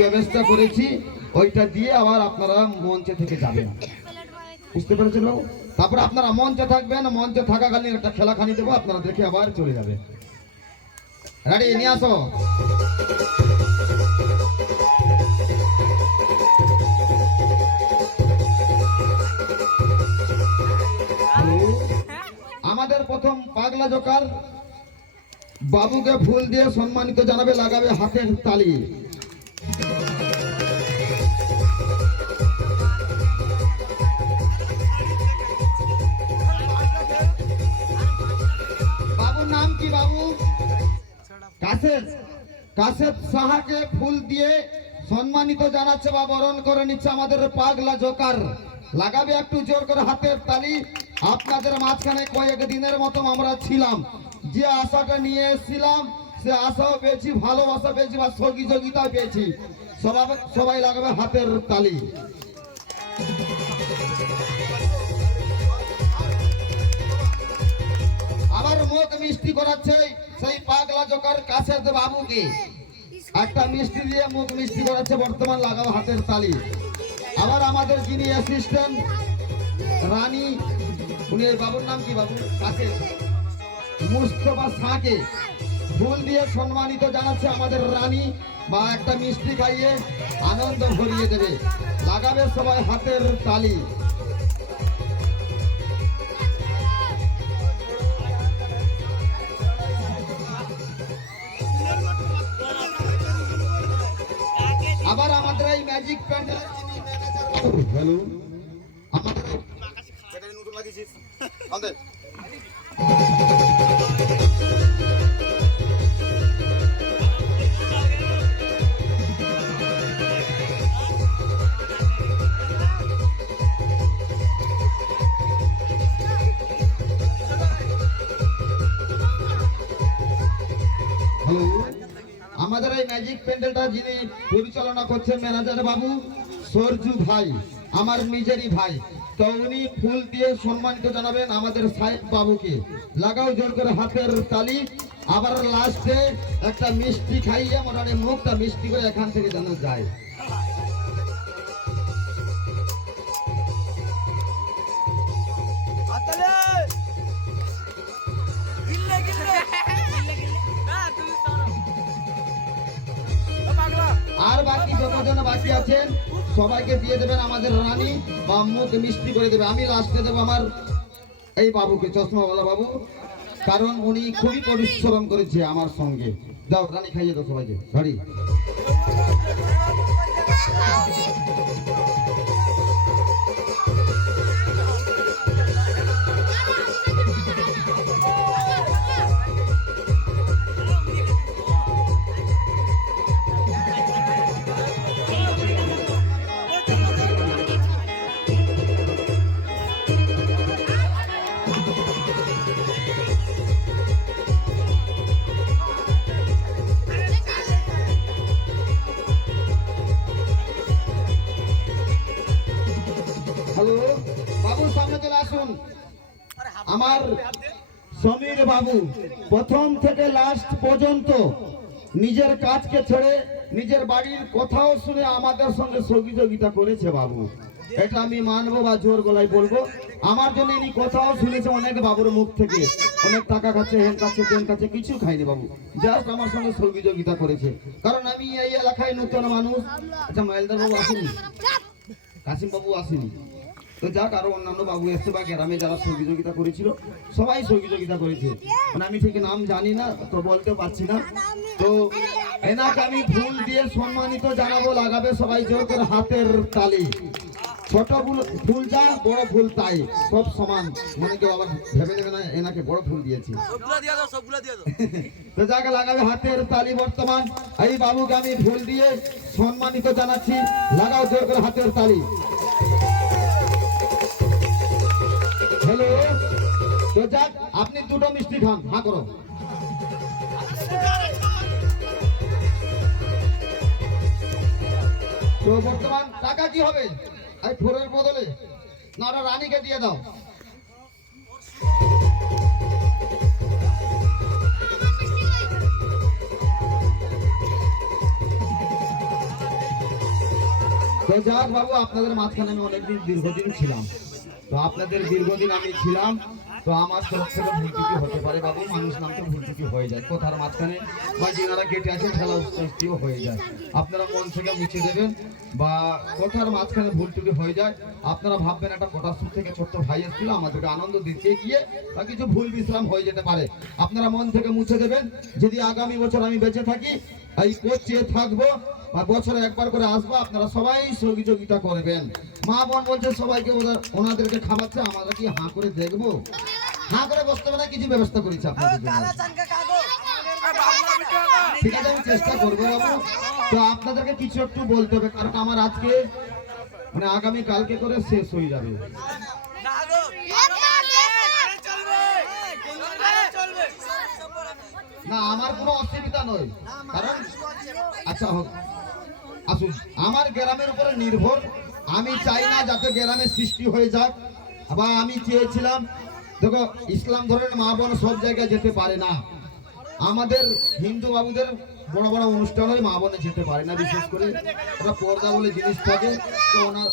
ব্যবস্থা করেছি, ওইটা দিয়ে আবার আপনারা মঞ্চে থেকে যাবেন, বুঝতে পেরেছেন বাবু? তারপরে আপনারা মঞ্চে থাকবেন, মঞ্চে থাকাকালীন একটা খেলাখানি দেবো, আপনারা দেখে আবার চলে যাবে। রেডি, নিয়ে আসো। আমাদের প্রথম পাগলা জোকার বাবুকে ফুল দিয়ে সম্মানিত জানাবে, লাগাবে হাতের তালি। বাবুর নাম কি বাবু? কাশেদ। কাশেদ সাহাকে ফুল দিয়ে সম্মানিত জানাচ্ছে বা বরণ করে নিচ্ছে আমাদের পাগলা জোকার। লাগাবে একটু জোর করে হাতের তালি। আপনাদের মাঝখানে কয়েক দিনের মতো আমরা ছিলাম, যে আশাটা নিয়ে এসেছিলাম সে আশাও পেয়েছি, ভালোবাসা পেয়েছি বা সহযোগিতা পেয়েছি। সবাই লাগাবে হাতের তালি। আবার মুখ মিষ্টি করাচ্ছে সেই পাগলা জোকার কাশেদ বাবুকে, একটা মিষ্টি দিয়ে মুখ মিষ্টি করাচ্ছে। বর্তমান লাগাও হাতের তালি। আবার আমাদের যিনি অ্যাসিস্ট্যান্ট রানী, উনি বাবুর নাম কি বাবু? কাশেদ মুস্তফা শাহকে ফুল দিয়ে সম্মানিত জানাচ্ছে আমাদের রানী, বা একটা মিষ্টি খাইয়ে আনন্দ ভরিয়ে দেবে। লাগাবে সবাই হাতের তালি। আবার আমাদের এই ম্যাজিক প্যান্ডেল, হ্যালো, আমাদের নতুন লাগিয়েছিস আমাদের আমাদের এই ম্যাজিক প্যান্ডেলটা যিনি পরিচালনা করছেন ম্যানেজার বাবু সরজু ভাই, আমার নিজেরই ভাই। তো উনি ফুল দিয়ে সম্মানিত জানাবেন আমাদের সাহেব বাবুকে। লাগাও জোর করে হাতের তালি। আবার লাস্টে একটা মিষ্টি খাইয়ে মোটামুটি মুখটা মিষ্টি করে এখান থেকে যেন যায়। আর বাকি যতজন বাকি আছেন সবাইকে দিয়ে দেবেন আমাদের রানী, বা মুখ মিষ্টি করে দেবে। আমি লাস্টে দেবো আমার এই বাবুকে, চশমাওয়ালা বাবু, কারণ উনি খুবই পরিশ্রম করেছে আমার সঙ্গে। যাও রানী খাইয়ে দাও সবাইকে, ঘড়ি। হ্যালো বাবু, সামনে চলে আসুন। আমার সমীর বাবু প্রথম থেকে লাস্ট পর্যন্ত নিজের কাজকে ছেড়ে নিজের বাড়ির কথাও শুনে আমাদের সঙ্গে সহযোগিতা করেছে বাবু। এটা আমি মানবো বা জোর গলায় বলবো। আমার জন্য ইনি কথাও শুনেছে অনেক বাবুর মুখ থেকে, অনেক টাকা খাচ্ছে, হেন খাচ্ছে, তেন খাচ্ছে, কিছু খাইনি বাবু, জাস্ট আমার সঙ্গে সহযোগিতা করেছে। কারণ আমি এই এলাকায় নতুন মানুষ। আচ্ছা, মাইলদার বাবু আসেনি, কাসিম বাবু আসেনি, তো যাক আরো অন্যান্য বাবু এসছে বা গ্রামে যারা সহযোগিতা করেছিল সবাই সহযোগিতা করেছে। মানে আমি ঠিক নাম জানি না, তো বলতে পারছি না। তো এনাকে আমি ফুল দিয়ে সম্মানিত জানাবো। লাগাবে সবাই জোর করে হাতের তালি। ছোট ফুল যা, বড় ফুল তাই, সব সমান। মানে কেউ আবার ভেবে নেবে না এনাকে বড় ফুল দিয়েছি। তো যাকে লাগাবে হাতের তালি। বর্তমান এই বাবুকে আমি ফুল দিয়ে সম্মানিত জানাচ্ছি। লাগাও জোর করে হাতের তালি। হ্যালো, তো যাক আপনি দুটো মিষ্টি খান, হ্যাঁ করো। তো বর্তমান টাকা কি হবে? এই ফোরের বদলে না, ওটা রানীকে দিয়ে দাও। তো যাক বাবু, আপনাদের মাঝখানে আমি অনেকদিন দীর্ঘদিন ছিলাম, তো আপনাদের দীর্ঘদিন আমি ছিলাম, তো আমার তরফ থেকে ভুল ত্রুটি হতে পারে বাবু, মানুষ নাম তো ভুল ত্রুটি হয়ে যায়, কথার মাঝখানে বা যেনারা কেটে আছে ঠেলা উস্তিও হয়ে যায়, আপনারা মন থেকে মুছে দেবেন, বা কথার মাঝখানে ভুল ত্রুটি হয়ে যায়, আপনারা ভাববেন একটা কটার থেকে ছোট্ট ভাই এসেছিল আমাদেরকে আনন্দ দিতে গিয়ে বা কিছু ভুল বিশ্রাম হয়ে যেতে পারে, আপনারা মন থেকে মুছে দেবেন। যদি আগামী বছর আমি বেঁচে থাকি, এই কোচ চেয়ে থাকবো, আর বছরে একবার করে আসবো, আপনারা সবাই সহযোগিতা করবেন। মা বোন বলছে সবাইকে ওনাদেরকে খাওয়াচ্ছে, আমরা কি হাঁ করে দেখবো? হাঁ করে বসতে হবে না, কিছু ব্যবস্থা করেছি আপনাদের জন্য। ঠিক আছে, আমি চেষ্টা করবো বাবু। তো আপনাদেরকে কিছু একটু বলতে হবে, কারণ আমার আজকে মানে আগামী কালকে করে শেষ হয়ে যাবে। না, আমার কোনো অসুবিধা নয়, কারণ আচ্ছা হোক, আসুন, আমার গ্রামের উপরে নির্ভর, আমি চাই না যাতে গ্রামে সৃষ্টি হয়ে যাক, বা আমি চেয়েছিলাম, দেখো ইসলাম ধর্মের মা বোন সব জায়গায় যেতে পারে না, আমাদের হিন্দু বাবুদের বড় বড় অনুষ্ঠান হয়, মা বোনে যেতে পারে না, বিশেষ করে ওরা পর্দা বলে জিনিস থাকে, তো ওনারা